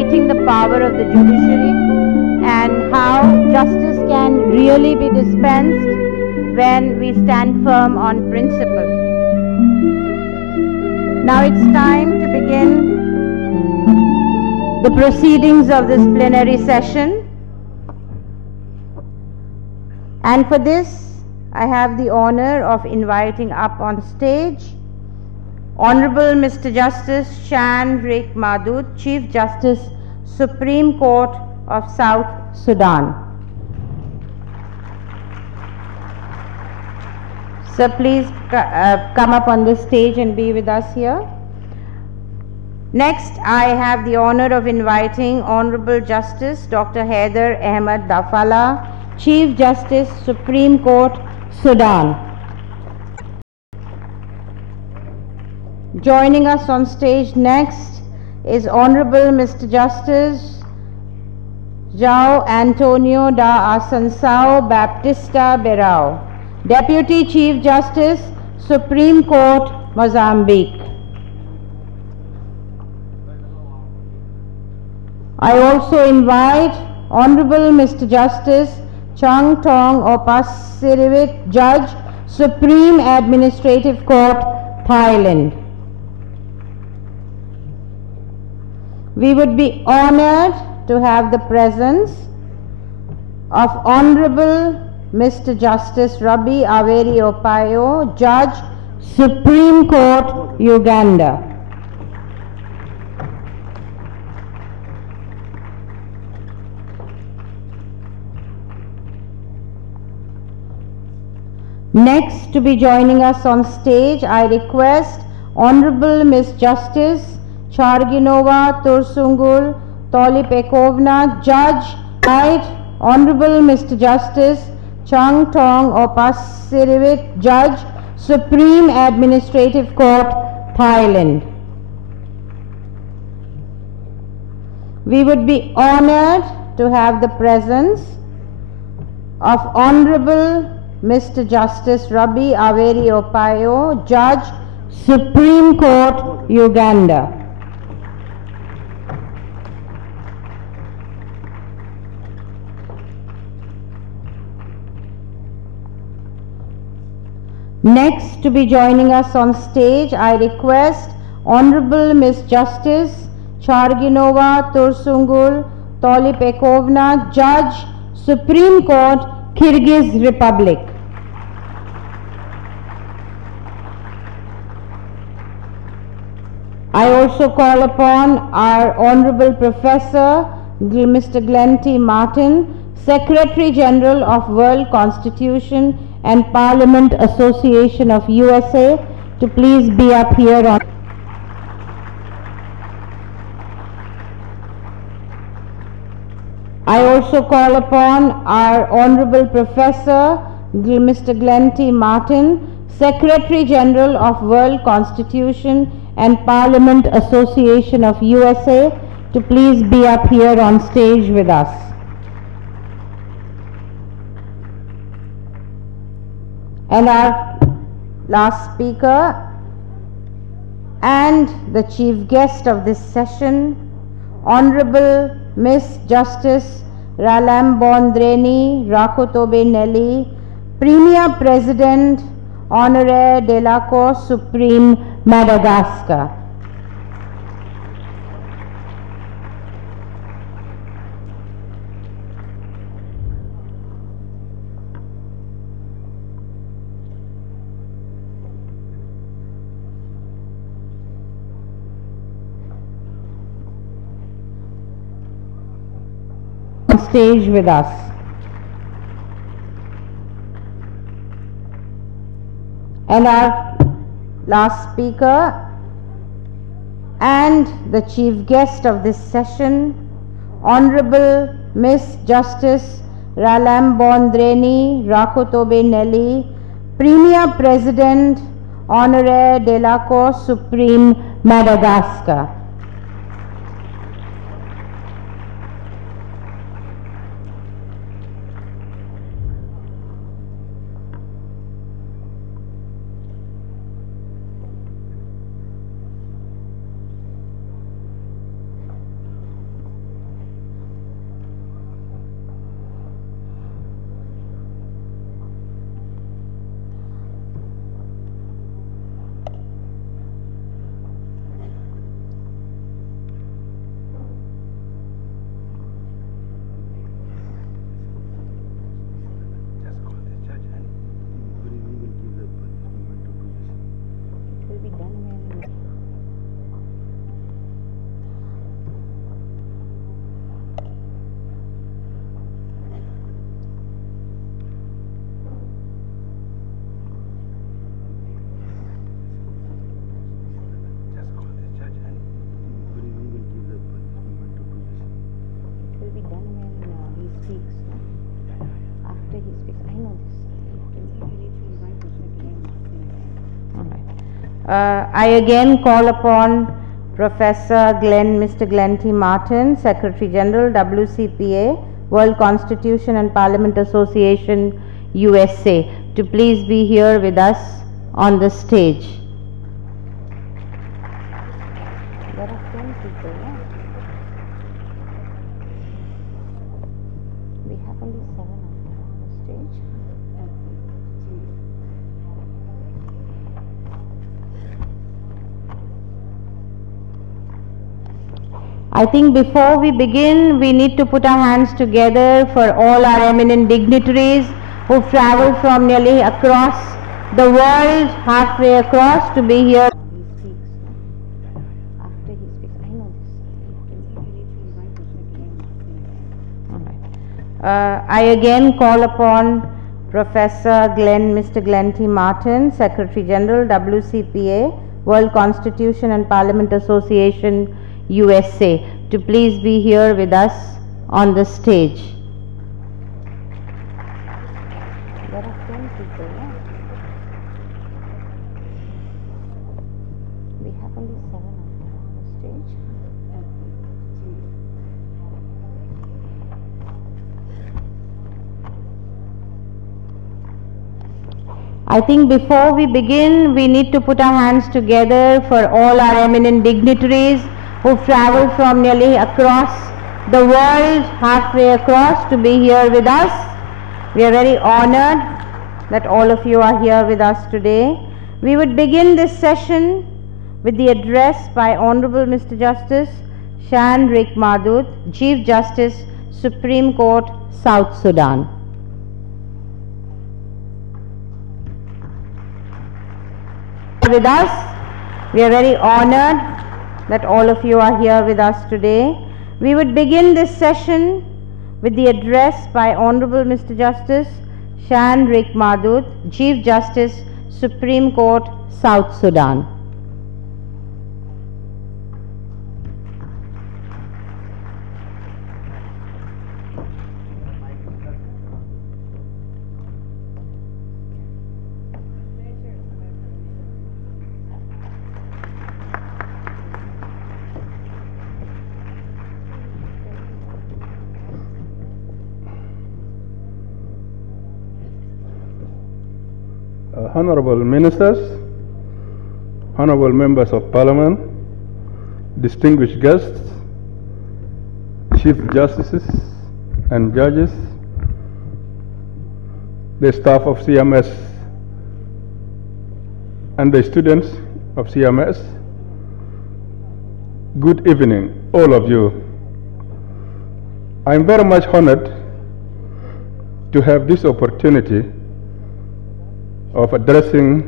highlighting the power of the judiciary and how justice can really be dispensed when we stand firm on principle. Now it's time to begin the proceedings of this plenary session. And for this, I have the honor of inviting up on stage Honorable Mr. Justice Shan Rick Madud, Chief Justice, Supreme Court of South Sudan. Sir, please come up on the stage and be with us here. Next, I have the honor of inviting Honorable Justice Dr. Haider Ahmed Dafala, Chief Justice, Supreme Court, Sudan. Joining us on stage next is Honorable Mr. Justice João Antonio da Assunção Baptista Berau, Deputy Chief Justice, Supreme Court, Mozambique. I also invite Honorable Mr. Justice Chung Tong Opasirivit, Judge, Supreme Administrative Court, Thailand. We would be honored to have the presence of Honorable Mr. Justice Rabi Averi Opayo, Judge, Supreme Court, Uganda. Next to be joining us on stage, I request Honorable Ms. Justice Charginova Tursungul Tolipekovna, Judge, right, Honorable Mr. Justice Chung Tong Opasirivit, Judge, Supreme Administrative Court, Thailand. We would be honored to have the presence of Honorable Mr. Justice Rabi Averi Opayo, Judge, Supreme Court, Uganda. Next to be joining us on stage, I request Honorable Ms. Justice Charginova Tursungul Tolipekovna, Judge, Supreme Court, Kyrgyz Republic. I also call upon our Honorable Professor Mr. Glenn T. Martin, Secretary General of World Constitution and Parliament Association of USA, to please be up here on. I also call upon our Honorable Professor Mr. Glenn T. Martin, Secretary General of World Constitution and Parliament Association of USA, to please be up here on stage with us. And our last speaker and the chief guest of this session, Honorable Miss Justice Ralambondreni Rakotobe Nelly, Premier President Honoraire de la Cour Supreme, Madagascar. On stage with us. And our last speaker and the chief guest of this session, Honorable Miss Justice Ralambondreni Rakotobe Nelly, Premier President Honoraire de la Cour Supreme, Madagascar. speaks, after he speaks, I know this. All right. I again call upon Mr. Glenn T. Martin, Secretary General, WCPA, World Constitution and Parliament Association, USA, to please be here with us on the stage. There are 10 people, yeah? We have only 7 on the stage. I think before we begin, we need to put our hands together for all our eminent dignitaries who've traveled from nearly across the world, halfway across, to be here. He speaks, after he speaks, I know this. All right. I again call upon Mr. Glenn T. Martin, Secretary General, WCPA, World Constitution and Parliament Association, USA, to please be here with us on the stage. There are 10 people, yeah? We have only 7 on the stage. I think before we begin, we need to put our hands together for all our eminent dignitaries who've traveled from nearly across the world, halfway across, to be here with us. We are very honored that all of you are here with us today. We would begin this session with the address by Honorable Mr. Justice Shan Rick Madud, Chief Justice, Supreme Court, South Sudan. With us, we are very honored that all of you are here with us today. We would begin this session with the address by Honorable Mr. Justice Shan Rick Madud, Chief Justice, Supreme Court, South Sudan. Honorable Ministers, Honorable Members of Parliament, distinguished guests, Chief Justices and Judges, the staff of CMS and the students of CMS, good evening, all of you. I'm very much honored to have this opportunity of addressing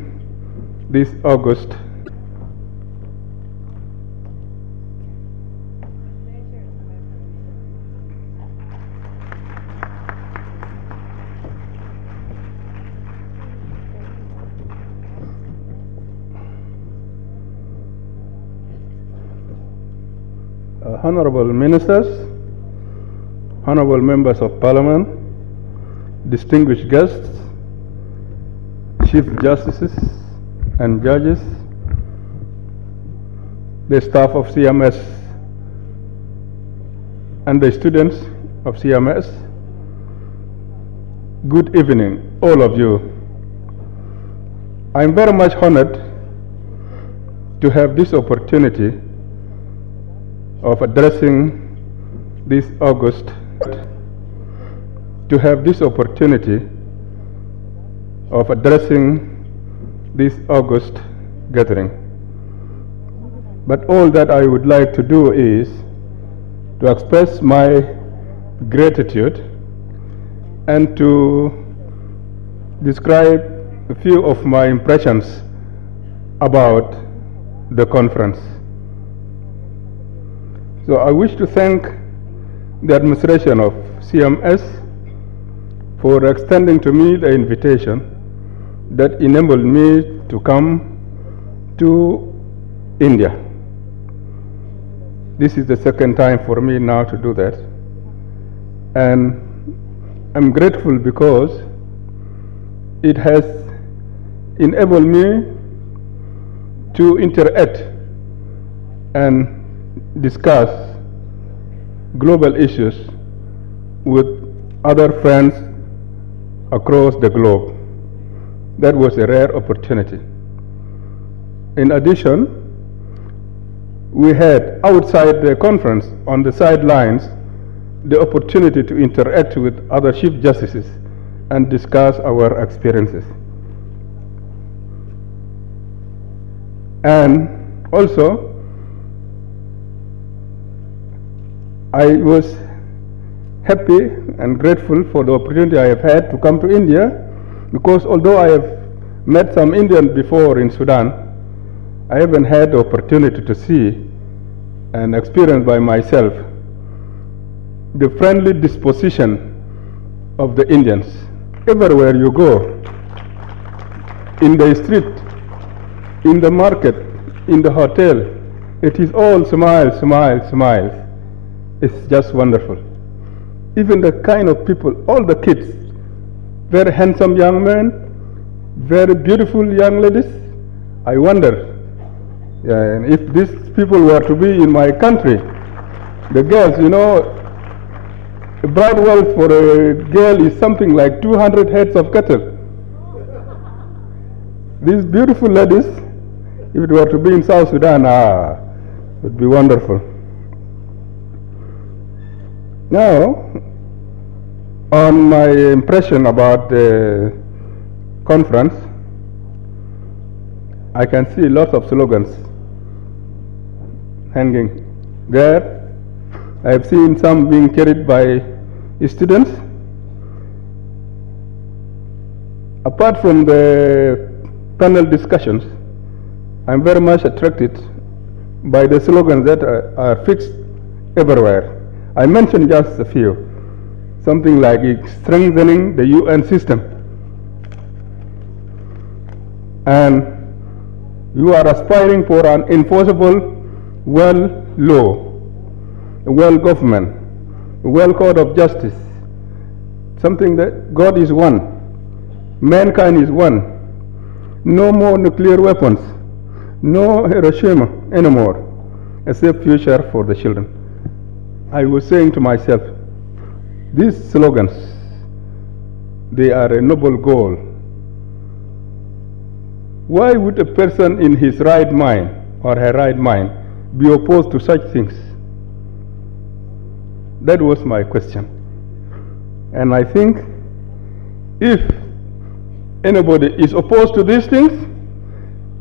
this August Honorable Ministers, Honorable Members of Parliament, distinguished guests, Chief Justices and Judges, the staff of CMS and the students of CMS, good evening, all of you. I'm very much honored to have this opportunity of addressing this August gathering. But all that I would like to do is to express my gratitude and to describe a few of my impressions about the conference. So I wish to thank the administration of CMS for extending to me the invitation that enabled me to come to India. This is the second time for me now to do that. And I'm grateful because it has enabled me to interact and discuss global issues with other friends across the globe. That was a rare opportunity. In addition, we had outside the conference, on the sidelines, the opportunity to interact with other Chief Justices and discuss our experiences. And also, I was happy and grateful for the opportunity I have had to come to India, because although I have met some Indians before in Sudan, I haven't had the opportunity to see and experience by myself the friendly disposition of the Indians. Everywhere you go, in the street, in the market, in the hotel, it is all smiles, smiles, smiles. It's just wonderful. Even the kind of people, all the kids, very handsome young men, very beautiful young ladies. I wonder if these people were to be in my country, the girls, you know, a bride wealth for a girl is something like 200 heads of cattle. These beautiful ladies, if it were to be in South Sudan, it would be wonderful. Now, on my impression about the conference, I can see lots of slogans hanging there. I have seen some being carried by students. Apart from the panel discussions, I'm very much attracted by the slogans that are fixed everywhere. I mentioned just a few. Something like strengthening the UN system. And you are aspiring for an enforceable world law, a world government, a world code of justice. Something that God is one, mankind is one. No more nuclear weapons, no Hiroshima anymore, a safe future for the children. I was saying to myself, these slogans, they are a noble goal. Why would a person in his right mind or her right mind be opposed to such things? That was my question. And I think if anybody is opposed to these things,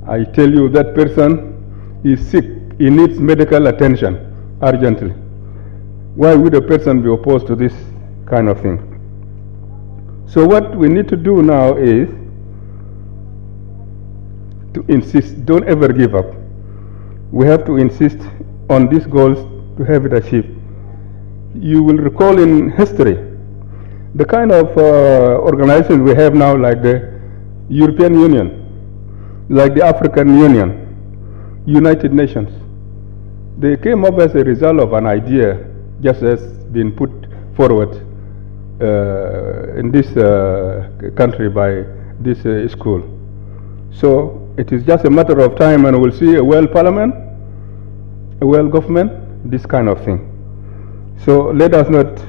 I tell you that person is sick. He needs medical attention urgently. Why would a person be opposed to this kind of thing? So what we need to do now is to insist, don't ever give up. We have to insist on these goals to have it achieved. You will recall in history the kind of organizations we have now, like the European Union, like the African Union, United Nations. They came up as a result of an idea just as been put forward in this country by this school. So it is just a matter of time and we'll see a world parliament, a world government, this kind of thing. So let us not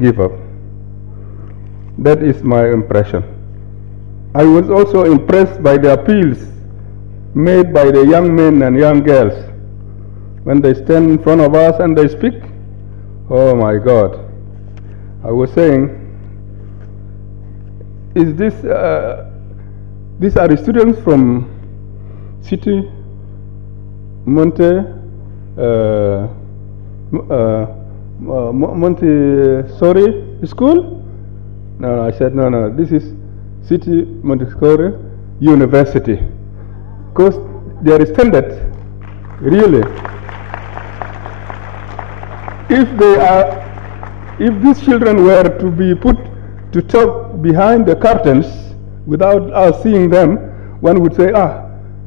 give up. That is my impression. I was also impressed by the appeals made by the young men and young girls when they stand in front of us and they speak. Oh my God. I was saying, is this, these are the students from City, Montessori school? No, I said, no, this is City Montessori University. Because their standard, really, if these children were to be put to talk behind the curtains without us seeing them, one would say,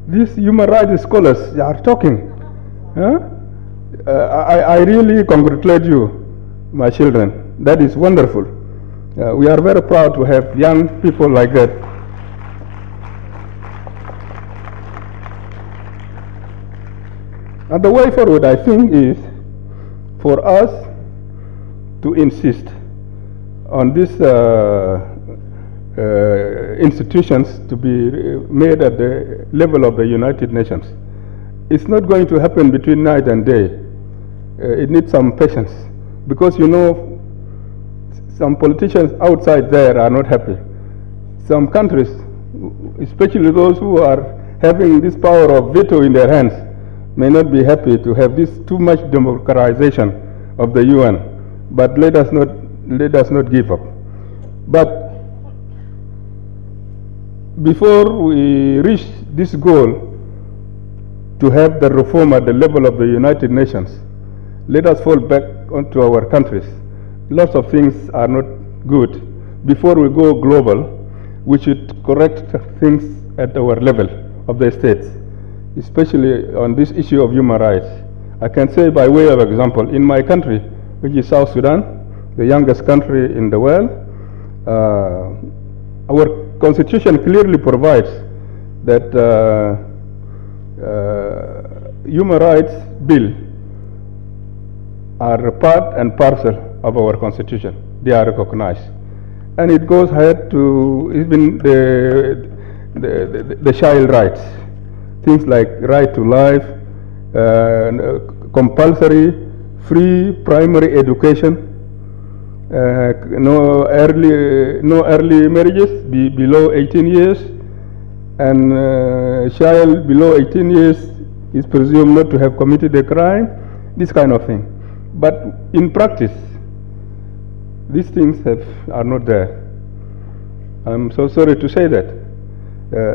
these human rights scholars are talking. Huh? I really congratulate you, my children. That is wonderful. We are very proud to have young people like that. And the way forward, I think, is for us to insist on these institutions to be made at the level of the United Nations. It's not going to happen between night and day. It needs some patience, because you know some politicians outside there are not happy. Some countries, especially those who are having this power of veto in their hands, may not be happy to have this too much democratization of the UN. But let us not give up. But before we reach this goal to have the reform at the level of the United Nations, let us fall back onto our countries. Lots of things are not good. Before we go global, we should correct things at our level of the states, especially on this issue of human rights. I can say by way of example, in my country, which is South Sudan, the youngest country in the world, our constitution clearly provides that human rights bill are part and parcel of our constitution. They are recognized. And it goes ahead to even the child rights. Things like right to life, compulsory, free primary education, no early marriages below 18 years, and child below 18 years is presumed not to have committed a crime, this kind of thing. But in practice, these things are not there. I'm so sorry to say that.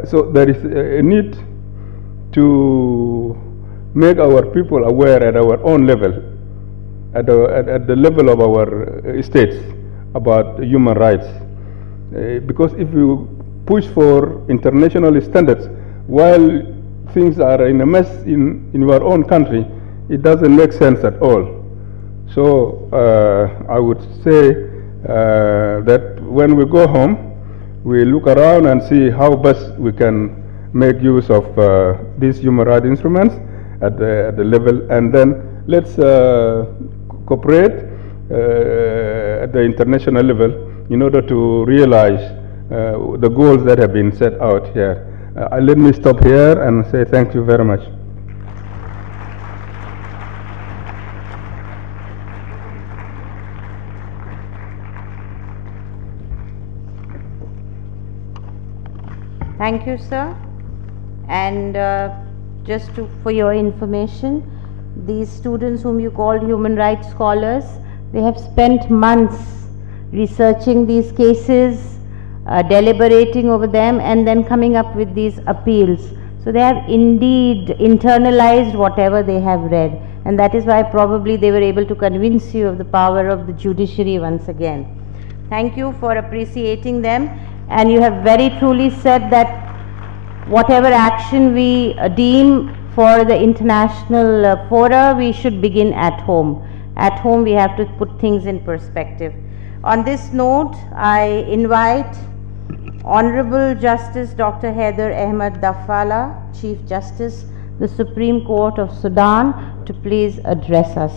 So there is a need to make our people aware at our own level, at the level of our states, about human rights. Because if you push for international standards while things are in a mess in your own country, it doesn't make sense at all. So I would say that when we go home, we look around and see how best we can make use of these human rights instruments at the level, and then let's cooperate at the international level in order to realize the goals that have been set out here. Let me stop here and say thank you very much. Thank you, sir. And just for your information, these students whom you called human rights scholars, they have spent months researching these cases, deliberating over them, and then coming up with these appeals. So they have indeed internalized whatever they have read, and that is why probably they were able to convince you of the power of the judiciary once again. Thank you for appreciating them. And you have very truly said that whatever action we deem for the international fora, we should begin at home. At home, we have to put things in perspective. On this note, I invite Honorable Justice Dr. Haider Ahmed Dafala, Chief Justice, the Supreme Court of Sudan, to please address us.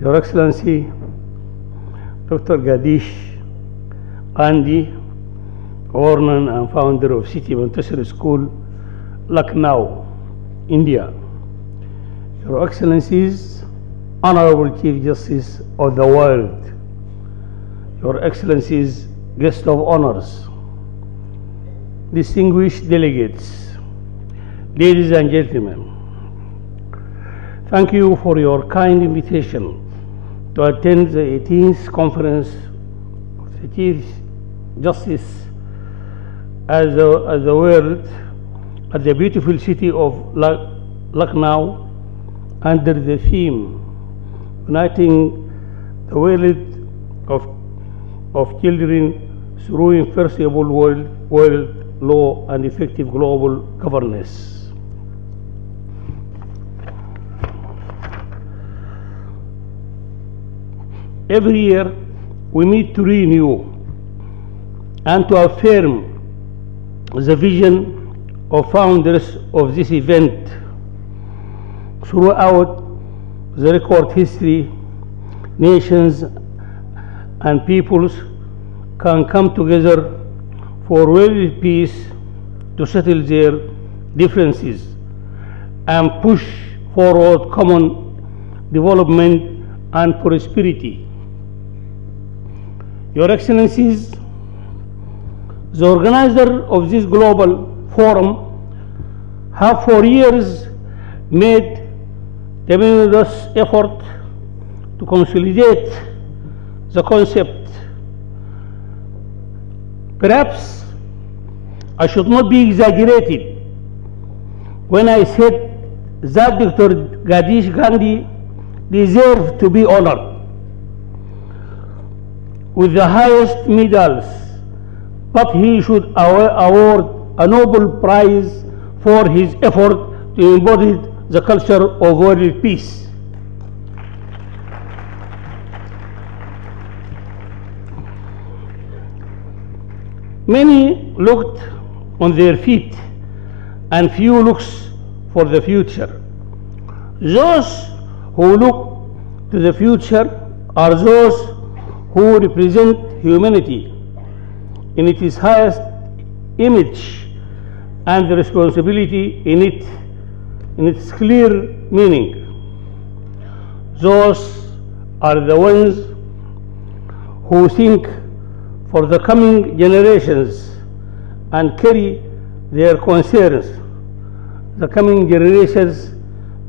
Your Excellency, Dr. Gadish Andy, owner and founder of City Montessori School, Lucknow, India. Your Excellencies, Honorable Chief Justice of the world, Your Excellencies, guests of honors, distinguished delegates, ladies and gentlemen, thank you for your kind invitation to attend the 18th Conference of the Chief justice as the world at the beautiful city of Lucknow under the theme Uniting the World of Children through Irreversible World Law and Effective Global Governance. Every year we meet to renew and to affirm the vision of founders of this event. Throughout the record history, nations and peoples can come together for world peace to settle their differences and push forward common development and prosperity. Your Excellencies, the organizer of this global forum have for years made tremendous effort to consolidate the concept. Perhaps I should not be exaggerated when I said that Dr. Jagdish Gandhi deserved to be honored with the highest medals, but he should award a Nobel Prize for his effort to embody the culture of world peace. Many looked on their feet and few looks for the future. Those who look to the future are those who represent humanity in its highest image and the responsibility in its clear meaning. Those are the ones who think for the coming generations and carry their concerns. The coming generations,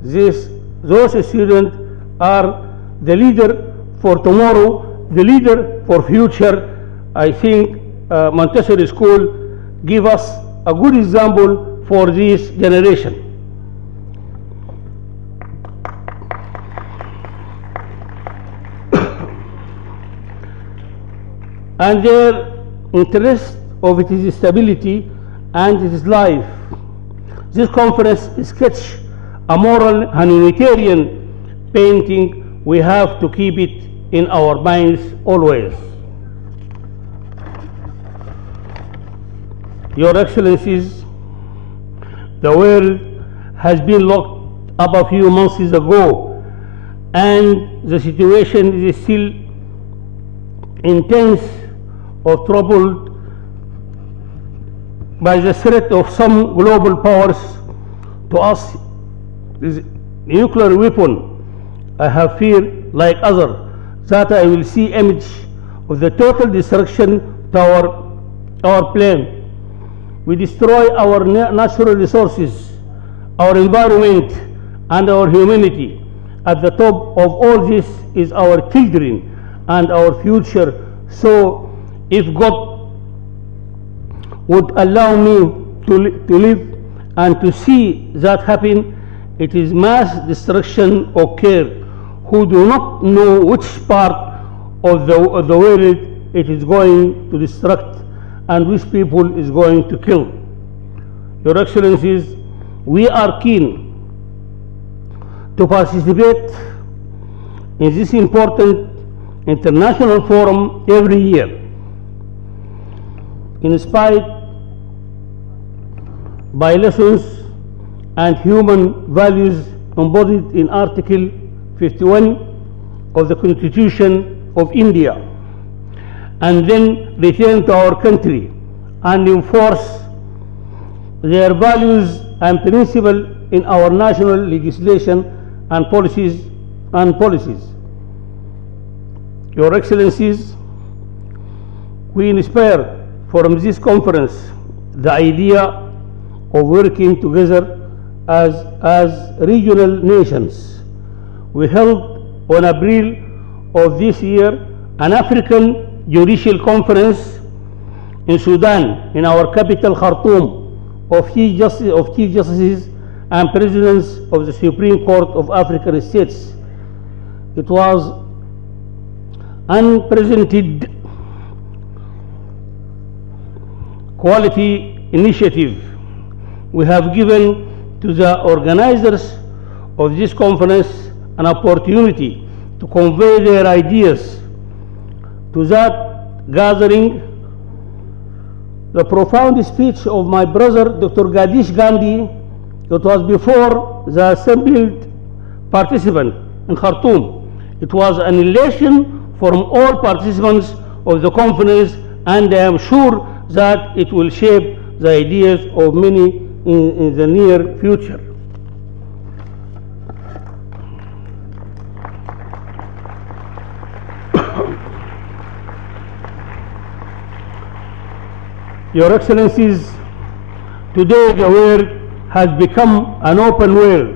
those students are the leader for tomorrow, the leader for future. I think Montessori School give us a good example for this generation. And their interest of its stability and its life. This conference sketches a moral and humanitarian painting. We have to keep it in our minds always. Your Excellencies, the world has been locked up a few months ago, and the situation is still intense or troubled by the threat of some global powers to us. This nuclear weapon, I have feared, like others, that I will see image of the total destruction to our planet. We destroy our natural resources, our environment, and our humanity. At the top of all this is our children and our future. So, if God would allow me to live and to see that happen, it is mass destruction occur, who do not know which part of the world it is going to destruct and which people is going to kill. Your Excellencies, we are keen to participate in this important international forum every year. Inspired by lessons and human values embodied in Article 51 of the Constitution of India, and then return to our country and enforce their values and principles in our national legislation and policies. Your Excellencies, we inspire from this conference the idea of working together as regional nations. We held on April of this year an African Judicial Conference in Sudan, in our capital Khartoum, of Chief Justices and Presidents of the Supreme Court of African States. It was unprecedented quality initiative we have given to the organizers of this conference an opportunity to convey their ideas to that gathering. The profound speech of my brother Dr. Gadish Gandhi, it was before the assembled participants in Khartoum. It was an elation from all participants of the conference, and I am sure that it will shape the ideas of many in the near future. Your Excellencies, today the world has become an open world.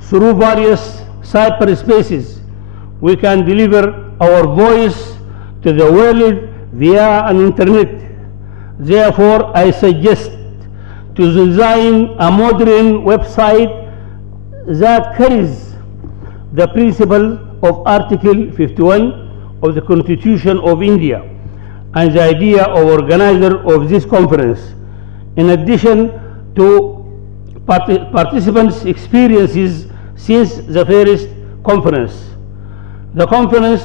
Through various cyberspaces, we can deliver our voice to the world via an internet. Therefore, I suggest to design a modern website that carries the principle of Article 51 of the Constitution of India and the idea of organizer of this conference, in addition to participants' experiences since the first conference. The conference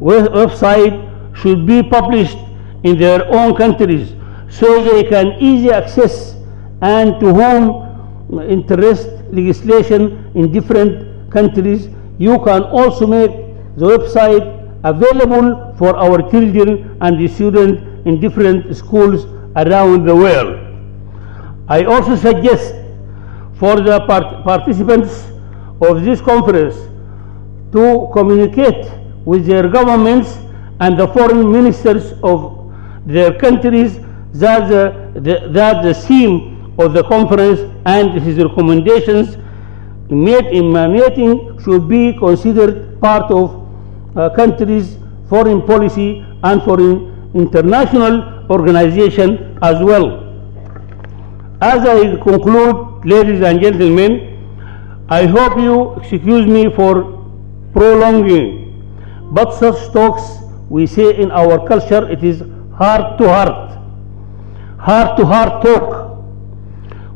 website should be published in their own countries so they can easily access, and to whom interest legislation in different countries, you can also make the website available for our children and the students in different schools around the world. I also suggest for the participants of this conference to communicate with their governments and the foreign ministers of their countries that the theme of the conference and his recommendations made in my meeting should be considered part of countries' foreign policy and foreign international organization as well. As I conclude, ladies and gentlemen, I hope you excuse me for prolonging, but such talks, we say in our culture, it is heart-to-heart talk,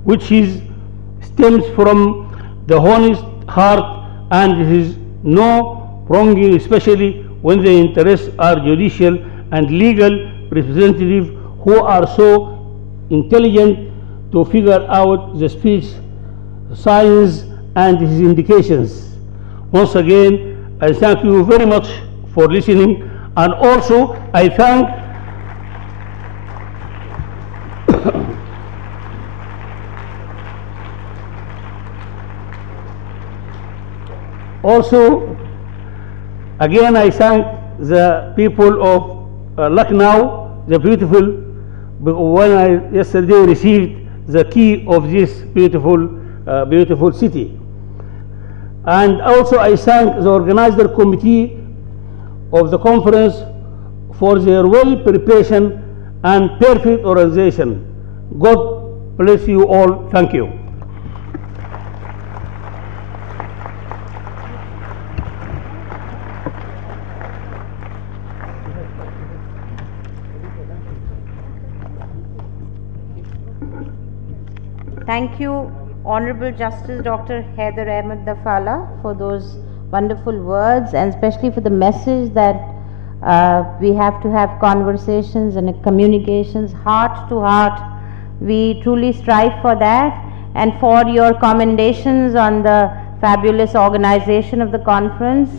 which stems from the honest heart, and it is no wronging, especially when the interests are judicial and legal representatives who are so intelligent to figure out the speech, science, and its indications. Once again, I thank you very much for listening, and also I thank also again I thank the people of Lucknow, the beautiful, when I yesterday received the key of this beautiful city. And also I thank the organizer committee of the conference for their well preparation and perfect organization. God bless you all. Thank you. Thank you, Honorable Justice Dr. Haider Ahmed Dafala, for those wonderful words, and especially for the message that we have to have conversations and communications heart to heart. We truly strive for that, and for your commendations on the fabulous organization of the conference.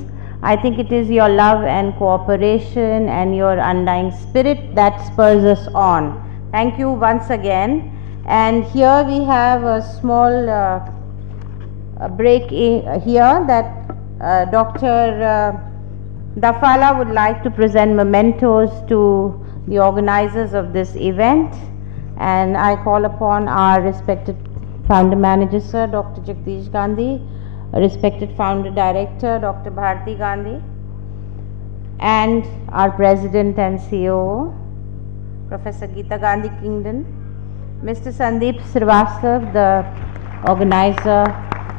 I think it is your love and cooperation and your undying spirit that spurs us on. Thank you once again. And here we have a small break here that Dr. Dafala would like to present mementos to the organizers of this event. And I call upon our respected founder manager, sir, Dr. Jagdish Gandhi, respected founder director, Dr. Bharti Gandhi, and our president and CEO, Professor Geeta Gandhi Kingdon, Mr. Sandeep Srivastav, the organizer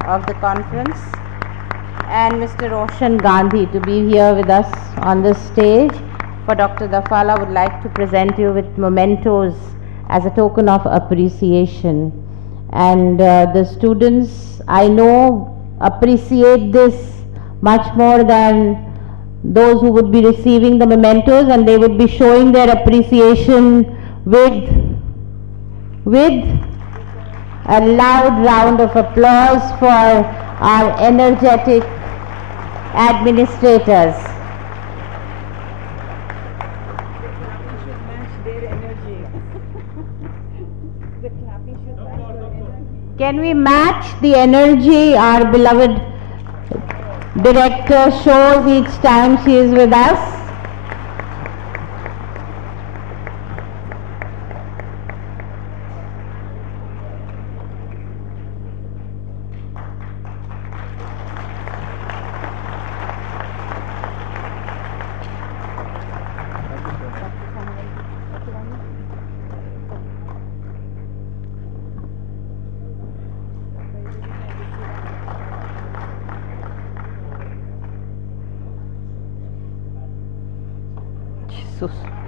of the conference, and Mr. Roshan Gandhi to be here with us on the stage. For Dr. Dafala would like to present you with mementos as a token of appreciation. And the students, I know, appreciate this much more than those who would be receiving the mementos, and they would be showing their appreciation with a loud round of applause for our energetic administrators. Can we match the energy our beloved director shows each time she is with us? Jesus.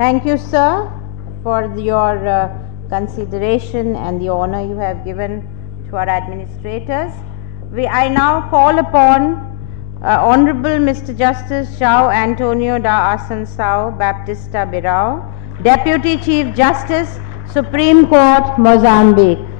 Thank you, sir, for your consideration and the honor you have given to our administrators. I now call upon Honorable Mr. Justice João Antonio da Assunção Baptista Birao, Deputy Chief Justice, Supreme Court, Mozambique.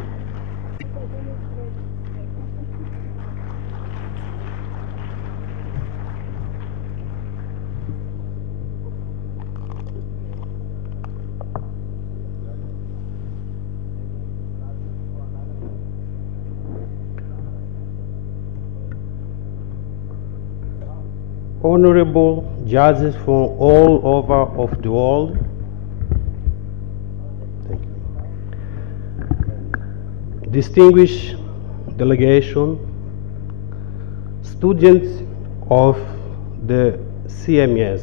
Honorable judges from all over of the world, thank you. Distinguished delegation, students of the CMS,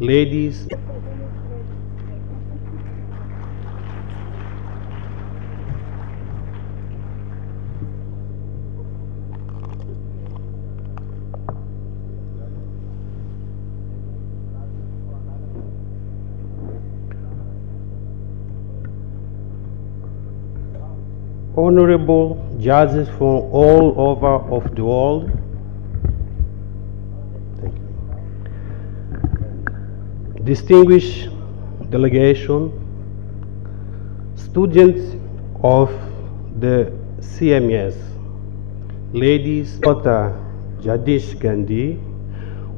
ladies honorable judges from all over of the world, thank you. Distinguished delegation, students of the CMS, ladies, Dr. Jadish Gandhi,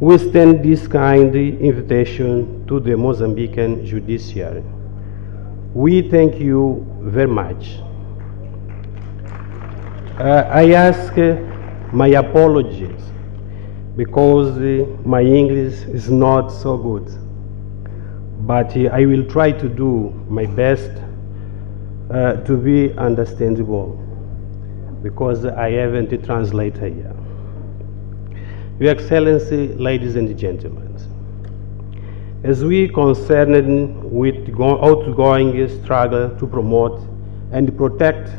we extend this kind invitation to the Mozambican judiciary. We thank you very much. I ask my apologies because my English is not so good. but I will try to do my best to be understandable, because I haven't a translator here. Your Excellency, ladies and gentlemen, as we concerned with outgoing struggle to promote and protect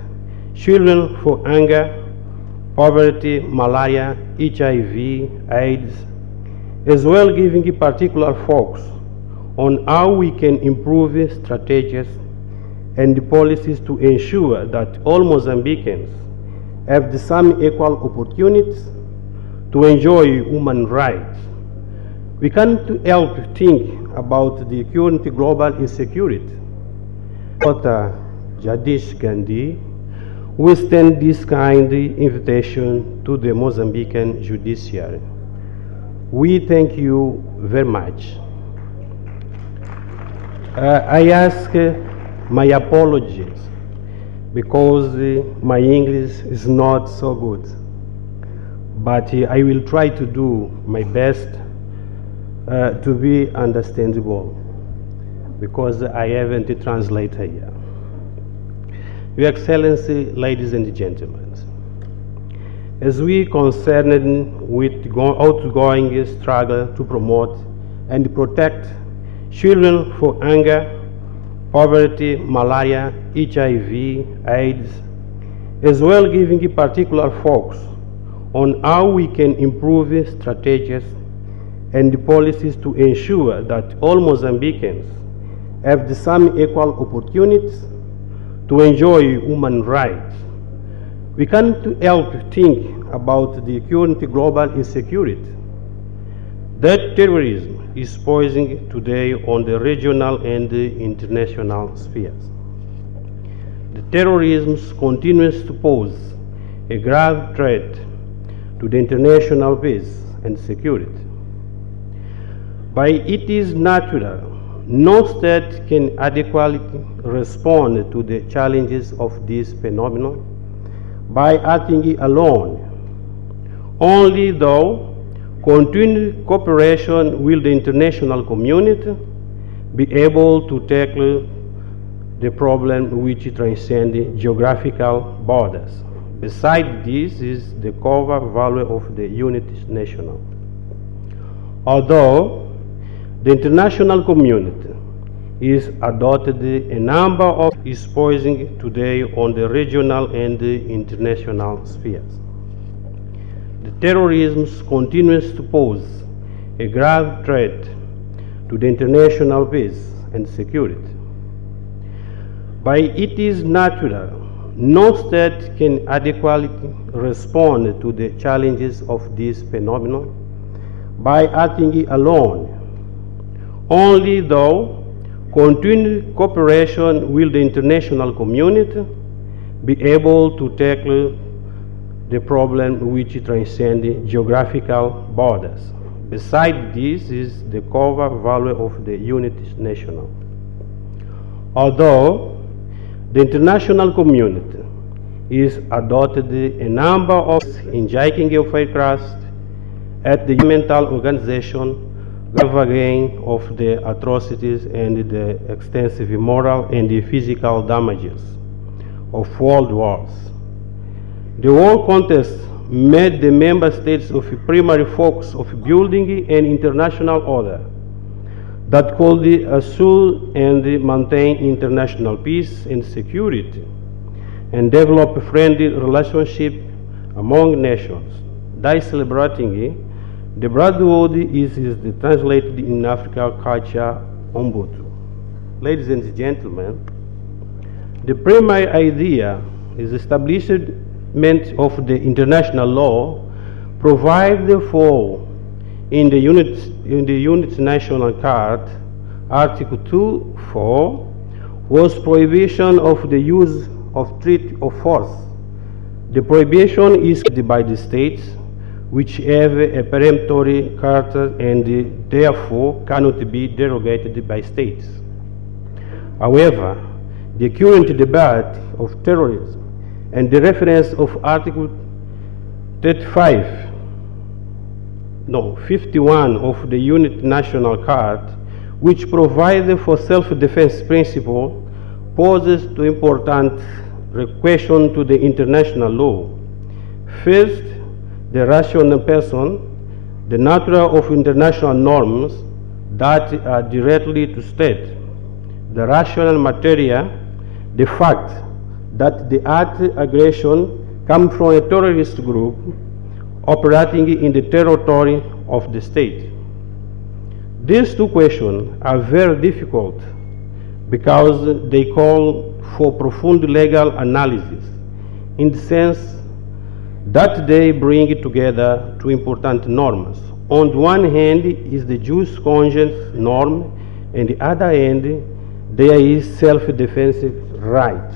children from hunger, poverty, malaria, HIV, AIDS, as well giving a particular focus on how we can improve strategies and policies to ensure that all Mozambicans have the same equal opportunities to enjoy human rights. We can't help think about the current global insecurity. Dr. Jadish Gandhi, we extend this kind invitation to the Mozambican judiciary. We thank you very much. I ask my apologies because my English is not so good, but I will try to do my best to be understandable, because I haven't a translator here. Your Excellency, ladies and gentlemen, as we concerned with outgoing struggle to promote and protect children from hunger, poverty, malaria, HIV, AIDS, as well giving a particular focus on how we can improve strategies and policies to ensure that all Mozambicans have the same equal opportunities to enjoy human rights. We can't help think about the current global insecurity that terrorism is posing today on the regional and the international spheres. The terrorism continues to pose a grave threat to the international peace and security. By it is natural, no state can adequately respond to the challenges of this phenomenon by acting alone. Only though continued cooperation with the international community be able to tackle the problem which transcends geographical borders. Besides this is the core value of the unity national. Although the international community is adopted a number of is posing today on the regional and the international spheres. The terrorism continues to pose a grave threat to the international peace and security. By it is natural, no state can adequately respond to the challenges of this phenomenon by acting alone. Only though continued cooperation with the international community be able to tackle the problem which transcends geographical borders. Besides this is the core value of the unity national. Although the international community is adopted a number of hijacking of aircraft at the mental organization again of the atrocities and the extensive moral and the physical damages of world wars. The war context made the member states of a primary focus of building an international order that could assure and maintain international peace and security and develop a friendly relationship among nations. By celebrating the brotherhood is translated in African culture, Ubuntu. Ladies and gentlemen, the primary idea is establishment of the international law provide for in the unit national card, Article 2.4 was prohibition of the use of threat of force. The prohibition is by the states which have a peremptory charter and therefore cannot be derogated by states. However, the current debate of terrorism and the reference of Article 51 of the Unit National Card which provide for self-defense principle, poses two important questions to the international law. First, the rational person, the nature of international norms that are directly to state. The rational materia, the fact that the act aggression comes from a terrorist group operating in the territory of the state. These two questions are very difficult because they call for profound legal analysis in the sense that they bring together two important norms. On the one hand is the jus consciens norm, and the other hand there is self-defense right.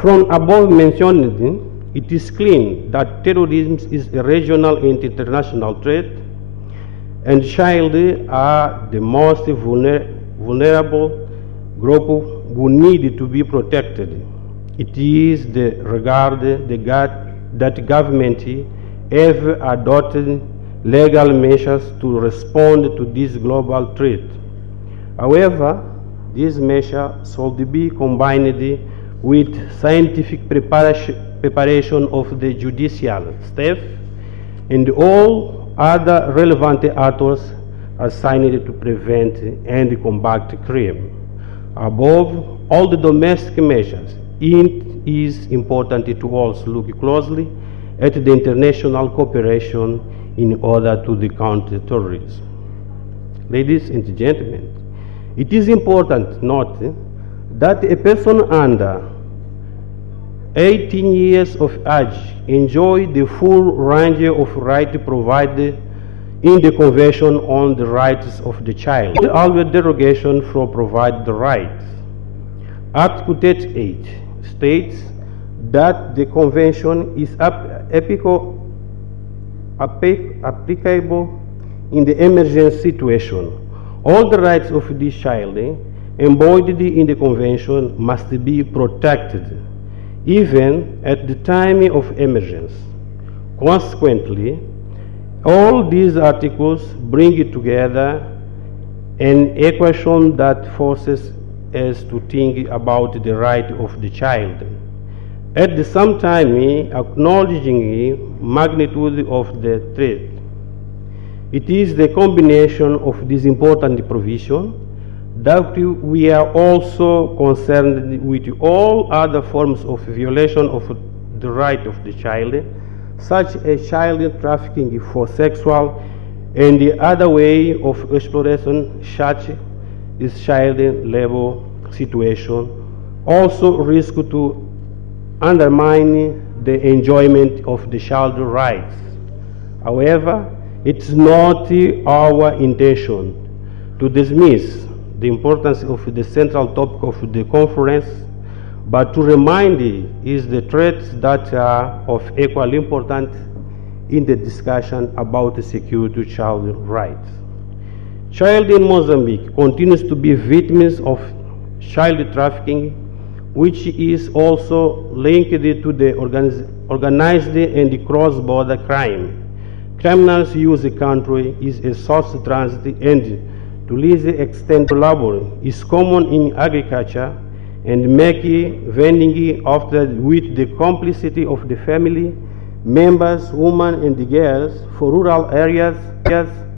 From above mentioned, it is clear that terrorism is a regional and international threat, and children are the most vulnerable group who need to be protected. It is the regard that government have adopted legal measures to respond to this global threat. However, these measures should be combined with scientific preparation of the judicial staff and all other relevant actors assigned to prevent and combat crime. Above all the domestic measures, it is important to also look closely at the international cooperation in order to counter terrorism. Ladies and gentlemen, it is important to note that a person under 18 years of age enjoys the full range of rights provided in the Convention on the Rights of the Child. All the derogation from provide the rights. Article 38 states that the Convention is applicable in the emergency situation. All the rights of this child embodied in the Convention must be protected, even at the time of emergency. Consequently, all these articles bring together an equation that forces us to think about the right of the child. At the same time, acknowledging the magnitude of the threat. It is the combination of this important provision that we are also concerned with all other forms of violation of the right of the child, such as child trafficking for sexual and the other way of exploitation, such as child labor situation, also risk to undermine the enjoyment of the child's rights. However, it's not our intention to dismiss the importance of the central topic of the conference, but to remind is the threats that are of equal importance in the discussion about the security child rights. Child in Mozambique continues to be victims of child trafficking, which is also linked to the organized and cross-border crime. Criminals use the country as a source of transit, and to this extent labor is common in agriculture and make vending often with the complicity of the family members, women and girls for rural areas